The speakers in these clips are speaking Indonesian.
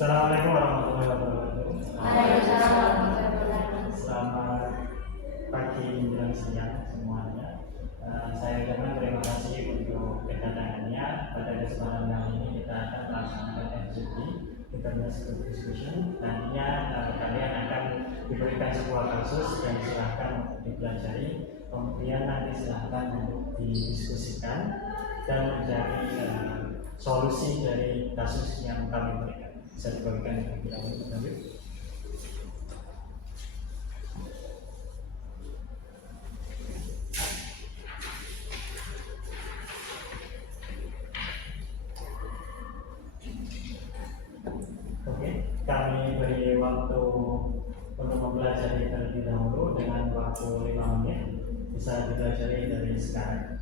Assalamualaikum warahmatullahi wabarakatuh. Waalaikumsalam warahmatullahi wabarakatuh. Selamat pagi menjelang siang semuanya. Saya ucapkan terima kasih untuk kedatangannya. Pada kesempatan kali ini kita akan melaksanakan FGD Internet Group Discussion. Nantinya kalian akan diberikan sebuah kasus dan silahkan untuk dipelajari. Kemudian nanti silahkan untuk didiskusikan dan mencari solusi dari kasus yang kami berikan. Bisa dibagikan terlebih dahulu. Oke, kami beri waktu untuk mempelajari terlebih dahulu dengan waktu 5 menit. Bisa dipelajari dari sekarang.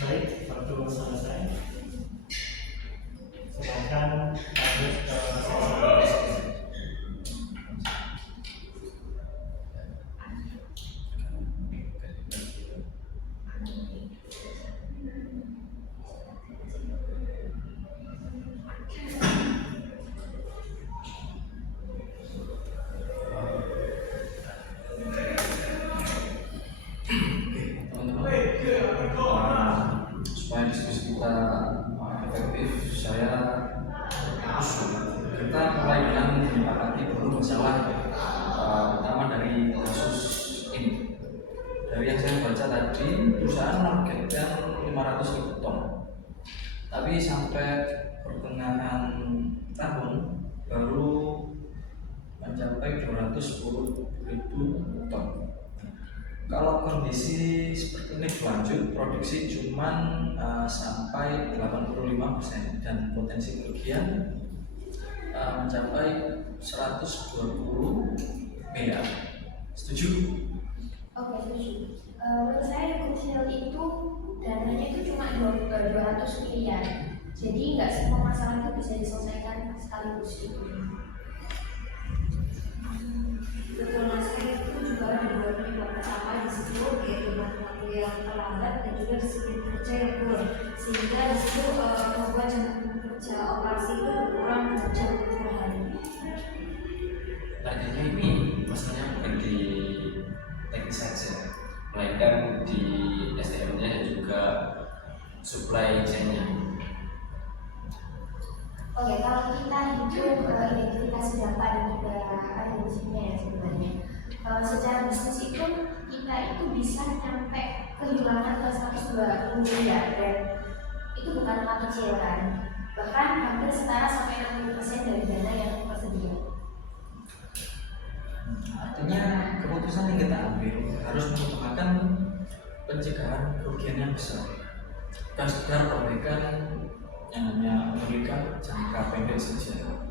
Baik, waktu selesai. Silakan lanjut ke sesi. Supaya diskusi kita efektif, saya usul kita mulai dengan menyepakati dulu masalah utama dari kasus ini. Dari yang saya baca tadi, perusahaan menargetkan 500.000 ton, tapi sampai pertengahan tahun baru mencapai 210.000 ton. Kalau kondisi seperti ini berlanjut, produksi cuma sampai 85% dan potensi kerugian mencapai 120 miliar. Setuju? Oke, setuju. Menurut saya yang kecil itu dananya itu cuma 200 miliar. Jadi nggak semua masalah itu bisa diselesaikan sekaligus itu. Betul, mas, itu juga ada beberapa pertama di situ, yaitu materi yang terlambat dan juga disiplin kerja yang kurang, sehingga disitu membuat jam kerja operasi itu berkurang 2 jam per hari. Artinya ini masalahnya bukan di teknis saja, melainkan di SDM-nya dan juga supply chain-nya. Oke, kalau kita hitung identifikasi data dan juga agensinya ya sebenarnya, secara bisnis itu kita itu bisa nyampe kehilangan ke 120 miliar dan itu bukan angka kecil kan, bahkan hampir setara sampai 60% dari dana yang tersedia. Artinya keputusan yang kita ambil harus mengutamakan pencegahan kerugian yang besar, bukan sekedar perbaikan yang hanya memberikan jangka pendek saja.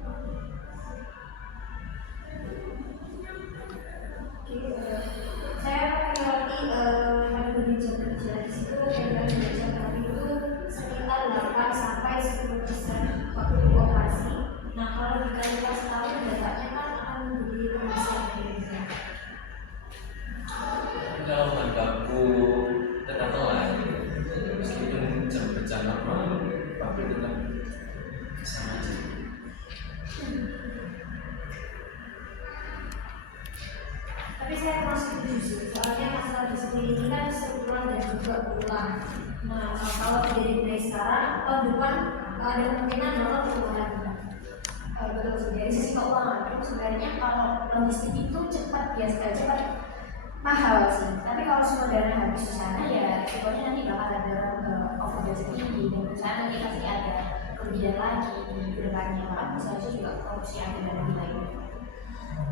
Saya mengerti kategori jam kerja di situ kategori jam kami itu sekitar 8 sampai 10% waktu operasi. Nah kalau dikali per setahun datanya kan akan menjadi pengisian kinerja. Kalau bahan baku tetap telat, meskipun jam kerja normal, pabrik tetap sama aja. Tapi saya masih setuju sih, soalnya masalah disiplin ini kan struktural dan juga berulang. Nah, kalau terjadi mulai sekarang, tahun depan ada kemungkinan malah pertumbuhan. Betul sih, dari sisi keuangan, itu sebenarnya kalau logistik itu cepat cepat mahal sih. Tapi kalau semua dana habis di sana ya, pokoknya nanti bakal ada overhead tinggi dan perusahaan nanti pasti ada kerugian lagi di kedepannya. Maka bisa aja juga korupsi ada dana di lainnya.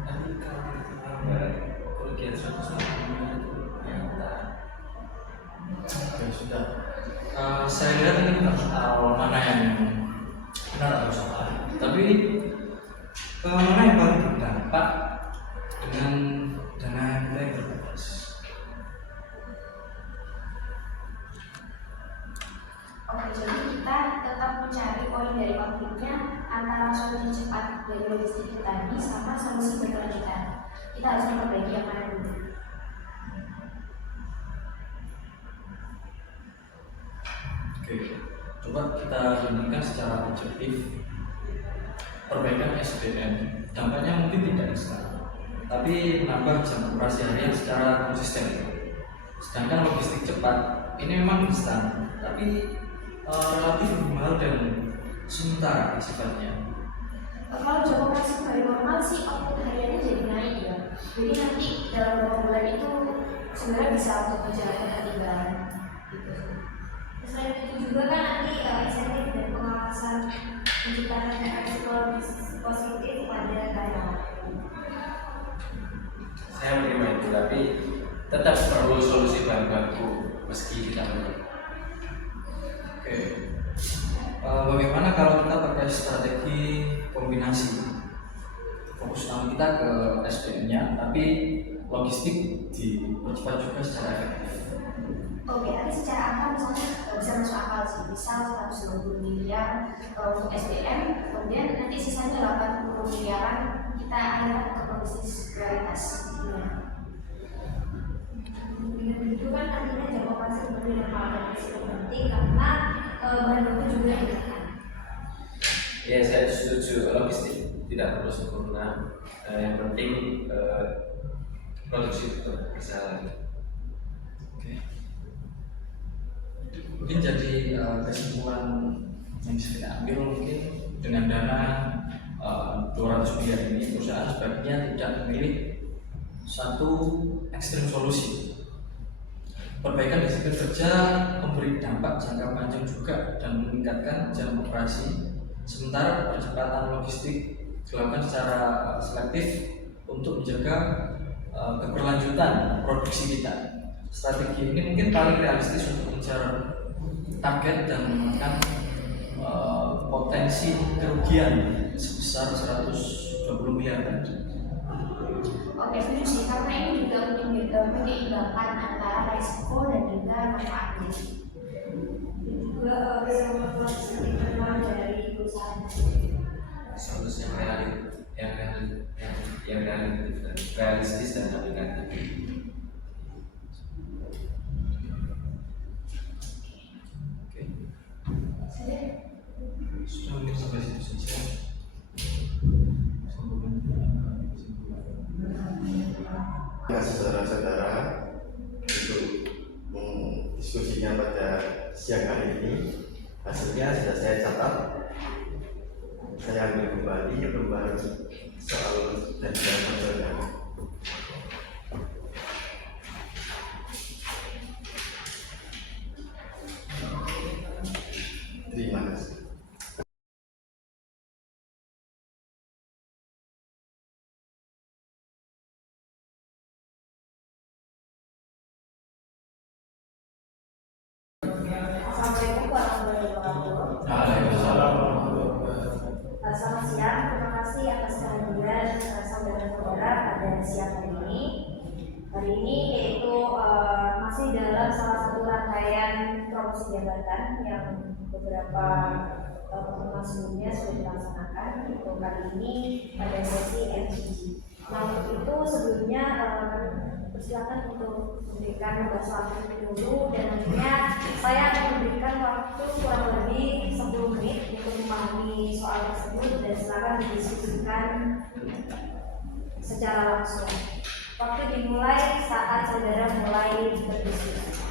Tapi kalau kita kerugian 100 miliar itu nyata. Ya sudah. Saya lihat ini bukan soal mana yang benar atau salah, tapi mana yang paling berdampak dengan dana yang terbatas. Oke, jadi kita tetap mencari poin dari konfliknya antara solusi cepat dari logistik itu tadi sama solusi berkelanjutan. Kita harus memperbaiki yang mana dulu. Oke, coba kita bandingkan secara objektif. Perbaikan SDM dampaknya mungkin tidak instan, tapi menambah jam operasi harian secara konsisten. Sedangkan logistik cepat ini memang instan, tapi relatif lebih mahal dan sementara sifatnya. Kalau jam operasi hari normal sih output hariannya jadi naik ya. Jadi nanti dalam beberapa bulan itu sebenarnya bisa untuk menjalankan ketinggalan gitu. Selain itu juga kan nanti insentif dan pengawasan menciptakan efek psikologis positif pada karyawan. Saya menerima itu, tapi tetap perlu solusi bahan baku meski tidak perlu. Oke, bagaimana kalau kita pakai strategi kombinasi? Fokus utama kita ke SDM-nya, tapi logistik dipercepat juga secara efektif. Oke, tapi secara angka misalnya bisa masuk akal sih. Misal 120 miliar untuk SDM, kemudian nanti sisanya 80 miliaran kita alihkan untuk bisnis prioritas. Dengan begitu kan nantinya jam operasi sebenarnya hal yang cukup penting karena bahan baku juga ditekan. Ya, saya setuju, logistik tidak perlu sempurna. Yang penting produksi tetap berjalan. Oke. Mungkin jadi kesimpulan yang bisa kita ambil mungkin dengan dana 200 miliar ini perusahaan sebaiknya tidak memilih satu ekstrem solusi. Perbaikan disiplin kerja memberi dampak jangka panjang juga dan meningkatkan jam operasi. Sementara percepatan logistik dilakukan secara selektif untuk menjaga keberlanjutan produksi kita. Strategi ini mungkin paling realistis untuk mengejar target dan menekan potensi kerugian sebesar 120 miliar tadi. Oke, setuju sih, karena ini juga menyeimbangkan antara resiko dan juga manfaatnya. Juga bisa membuat keuntungan dari perusahaan. Solusi yang realistis dan aplikatif. diskusinya pada siang hari ini. Hasilnya sudah saya catat. Saya ambil kembali pembahasan soal dan jawaban. Terima kasih. Assalamualaikum warahmatullahi wabarakatuh. Waalaikumsalam. Selamat siang, terima kasih atas kehadiran saudara-saudara pada siang hari ini. Hari ini yaitu masih dalam salah satu rangkaian promosi jabatan yang beberapa pertemuan sebelumnya sudah dilaksanakan. Yaitu kali ini pada sesi MCG. Nah, untuk itu sebelumnya persilakan untuk memberikan waktu dulu, dan nantinya saya akan memberikan waktu kurang lebih 10 menit untuk memahami soal tersebut dan silakan didiskusikan secara langsung. Waktu dimulai saat saudara mulai berdiskusi.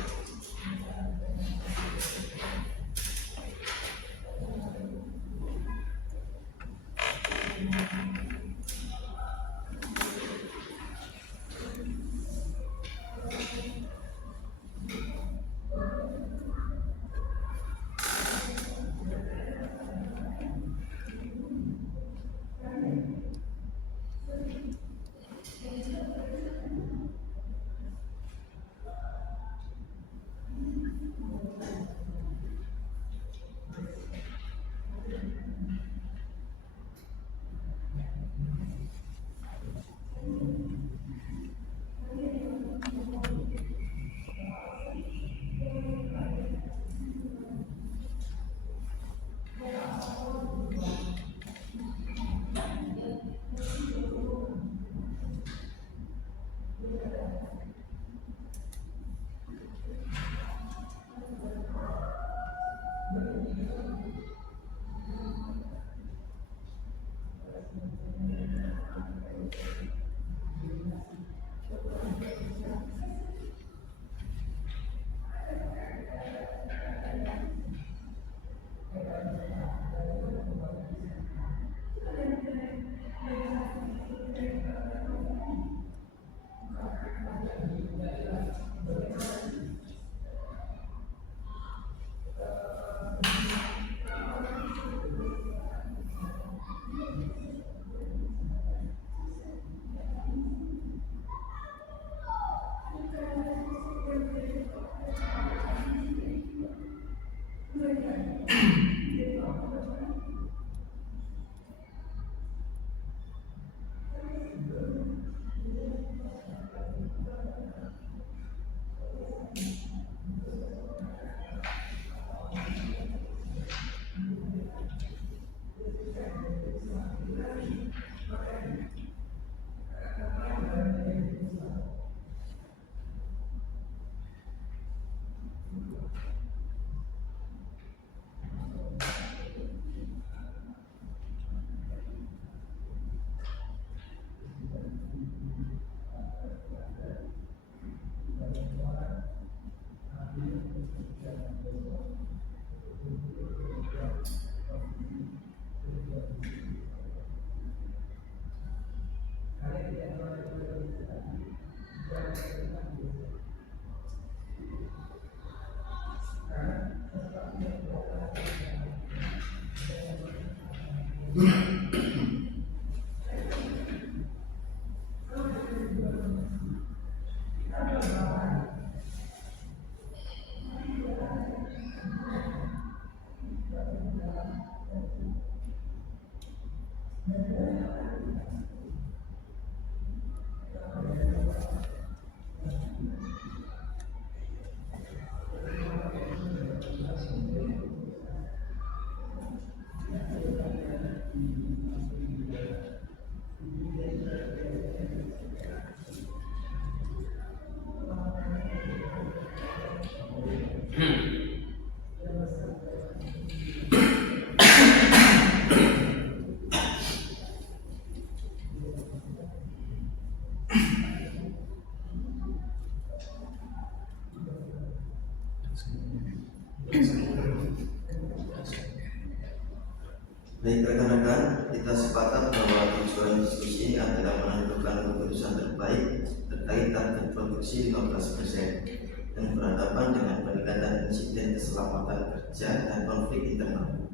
Baik rekan-rekan, kita sepakat bahwa tujuan diskusi ini adalah menentukan keputusan terbaik terkait target produksi 15% yang berhadapan dengan peningkatan insiden keselamatan kerja dan konflik internal.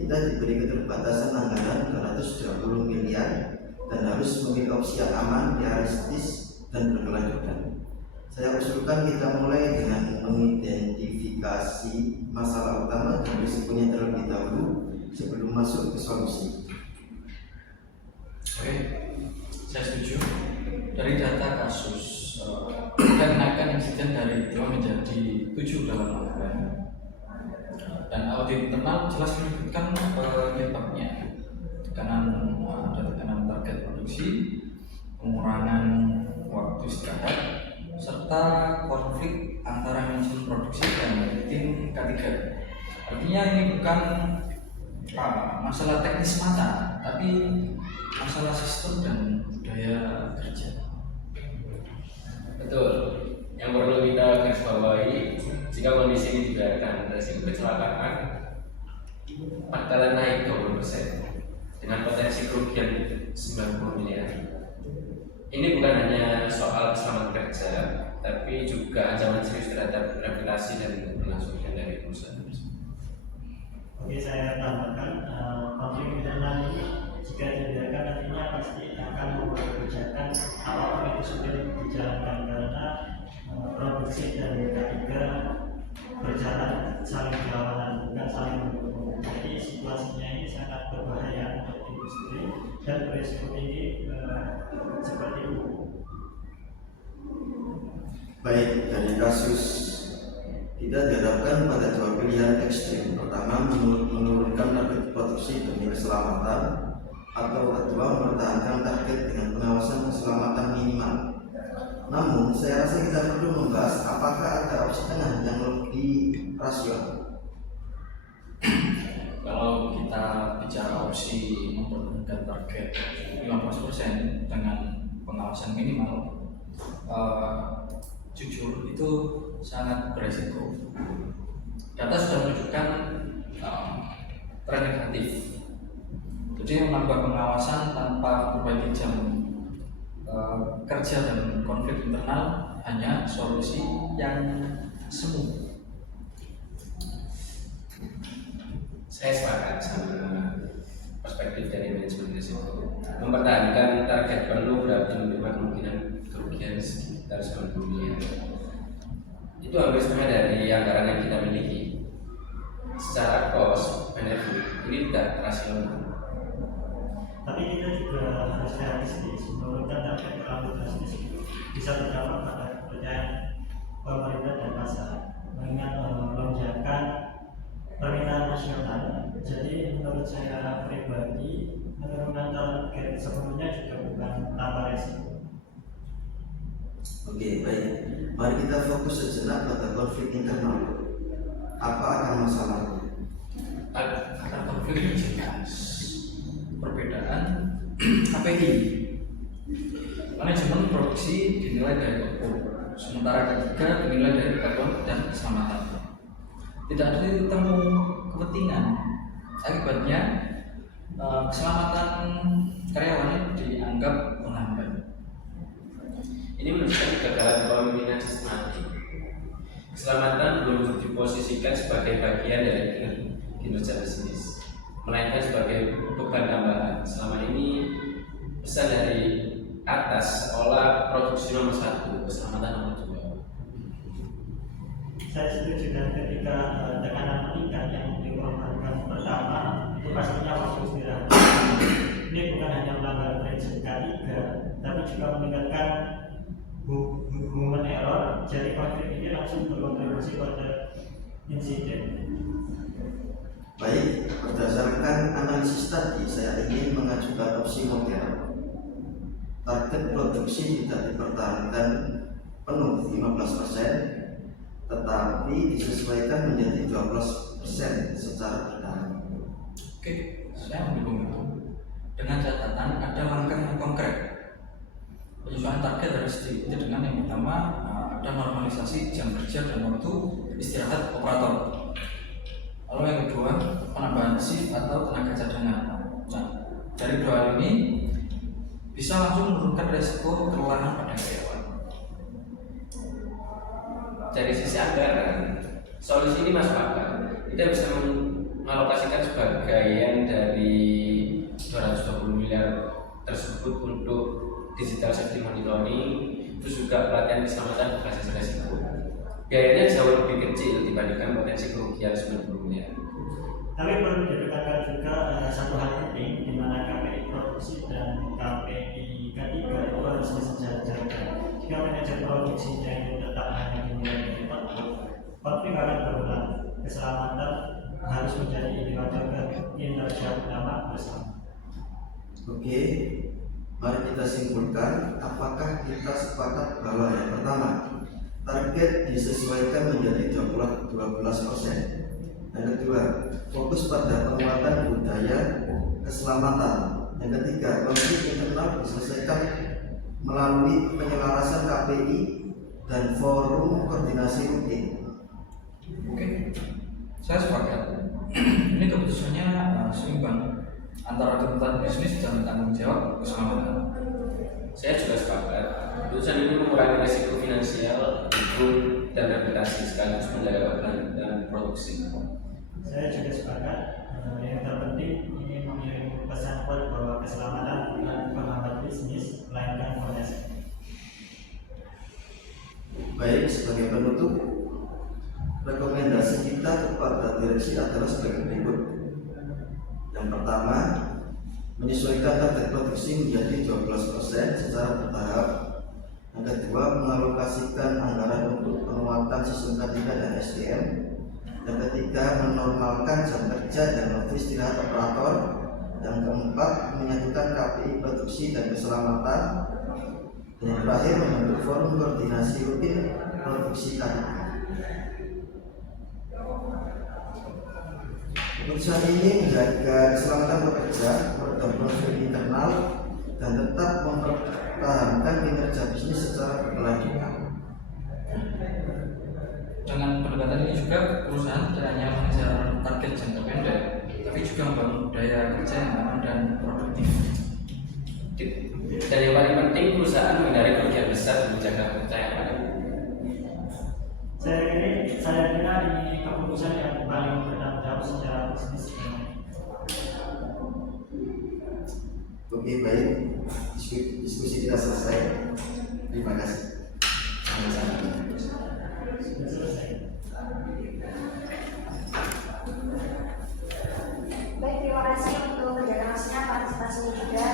Kita diberi keterbatasan anggaran 220 miliar dan harus memilih opsi yang aman, realistis, dan berkelanjutan. Saya usulkan kita mulai dengan mengidentifikasi masalah utama dan risikonya terlebih dahulu sebelum masuk ke solusi. Oke, saya setuju. Dari data kasus kenaikan insiden dari 2 menjadi 7 dalam bulan, dan audit internal jelas menyebutkan penyebabnya ada tekanan target produksi, pengurangan waktu istirahat, serta konflik antara manajemen produksi dan tim K3. Artinya ini bukan masalah teknis semata, tapi masalah sistem dan budaya kerja. Betul. Yang perlu kita garis bawahi, jika kondisi ini dibiarkan, resiko kecelakaan bakalan naik 20% dengan potensi kerugian 90 miliar. Ini bukan hanya soal keselamatan kerja, tapi juga ancaman serius terhadap reputasi dan keberlangsungan dari perusahaan. Oke, saya tambahkan konflik internal ini jika dibiarkan nantinya pasti akan membuat kebijakan apapun itu sulit dijalankan karena produksi dari K3 berjalan saling berlawanan, bukan saling mendukung. Jadi situasinya ini sangat berbahaya untuk industri dan berisiko tinggi seperti itu. Baik, dari kasus kita dihadapkan pada dua pilihan ekstrim. Pertama, menurunkan target produksi demi keselamatan, atau kedua, mempertahankan target dengan pengawasan keselamatan minimal. Namun, saya rasa kita perlu membahas apakah ada opsi tengah yang lebih rasional. Kalau kita bicara opsi mempertahankan target 15% dengan pengawasan minimal, jujur itu sangat beresiko. Data sudah menunjukkan tren negatif. Jadi menambah pengawasan tanpa memperbaiki jam kerja dan konflik internal hanya solusi yang semu. Saya sepakat sama perspektif dari manajemen risiko. Mempertahankan target penuh berarti menerima kemungkinan kerugian sekitar 90 miliar. Itu hampir setengah dari anggaran yang kita miliki. Secara cost benefit ini tidak rasional. Tapi kita juga harus realistis, menurunkan target terlalu drastis bisa berdampak pada kepercayaan pemerintah dan pasar, mengingat lonjakan permintaan nasional. Jadi menurut saya pribadi, menurunkan target sebelumnya juga bukan tanpa resiko. Oke, baik. Mari kita fokus sejenak pada konflik internal. Apa akar masalahnya? Akar konflik ini jelas. Perbedaan KPI. Manajemen produksi dinilai dari output, sementara ketiga dinilai dari karbon dan keselamatan. Tidak ada titik temu kepentingan. Akibatnya keselamatan karyawan dianggap menghambat. Ini menunjukkan kegagalan kepemimpinan sistematik. Keselamatan belum diposisikan sebagai bagian dari kinerja bisnis, melainkan sebagai beban tambahan. Selama ini pesan dari atas olah produksi nomor 1, keselamatan nomor 2. Saya setuju dan ketika tekanan meningkat yang dikorbankan pertama itu pastinya waktu istirahat. Ini bukan hanya melanggar prinsip K3, tapi juga meningkatkan human error. Jadi konflik ini langsung berkontribusi pada insiden. Baik, berdasarkan analisis tadi, saya ingin mengajukan opsi model. Target produksi tidak dipertahankan penuh 15%, tetapi disesuaikan menjadi 12% secara bertahap. Oke, saya mendukung itu. Dengan catatan ada langkah yang konkret. Penyesuaian target harus diikuti dengan yang pertama ada normalisasi jam kerja dan waktu istirahat operator. Lalu yang kedua, penambahan shift atau tenaga cadangan. Nah, dari dua hal ini bisa langsung menurunkan resiko kelelahan pada karyawan. Dari sisi anggaran, solusi ini masuk akal. Kita bisa mengalokasikan sebagian dari 220 miliar tersebut untuk digital safety monitoring, terus juga pelatihan keselamatan berbasis resiko. Biayanya jauh lebih kecil dibandingkan potensi kerugian 90 miliar. Tapi perlu ditekankan juga satu hal penting, di mana KPI produksi dan KPI ketiga itu harus disejajarkan. Jika manajer produksinya itu tetap hanya dinilai dari konflik akan berulang. Keselamatan harus menjadi indikator kinerja utama bersama. Oke, mari kita simpulkan apakah kita sepakat bahwa yang pertama, target disesuaikan menjadi 12%. Yang kedua, fokus pada penguatan budaya keselamatan. Yang ketiga, konflik internal diselesaikan melalui penyelarasan KPI dan forum koordinasi rutin. Oke, saya sepakat. Ini keputusannya seimbang antara tuntutan bisnis dan tanggung jawab keselamatan. Saya juga sepakat. Keputusan ini mengurangi risiko finansial, hukum, dan reputasi sekaligus menjaga keberlanjutan produksi. Saya juga sepakat. Yang terpenting ini mengirim pesan kuat bahwa keselamatan bukan penghambat bisnis, melainkan fondasi. Baik, sebagai penutup, rekomendasi kita kepada direksi adalah sebagai berikut. Yang pertama, menyesuaikan target produksi menjadi 12% secara bertahap. Yang kedua, mengalokasikan anggaran untuk penguatan sistem K3 dan SDM. Yang ketiga, menormalkan jam kerja dan waktu istirahat operator. Yang keempat, menyatukan KPI produksi dan keselamatan. Dan yang terakhir, membentuk forum koordinasi rutin produksi K3. Keputusan ini menjaga keselamatan pekerja, meredam konflik internal, dan tetap mempertahankan kinerja bisnis secara berkelanjutan. Dengan pendekatan ini juga perusahaan tidak hanya mengejar target jangka pendek, tapi juga membangun budaya kerja yang aman dan produktif. Dan yang paling penting, perusahaan menghindari kerugian besar dan menjaga kepercayaan. Saya kira ini keputusan yang paling bertanggung jawab secara bisnis. Oke, baik. Diskusi kita selesai. Terima kasih. Sudah selesai. Baik, terima kasih untuk kerja kerasnya, partisipasinya juga.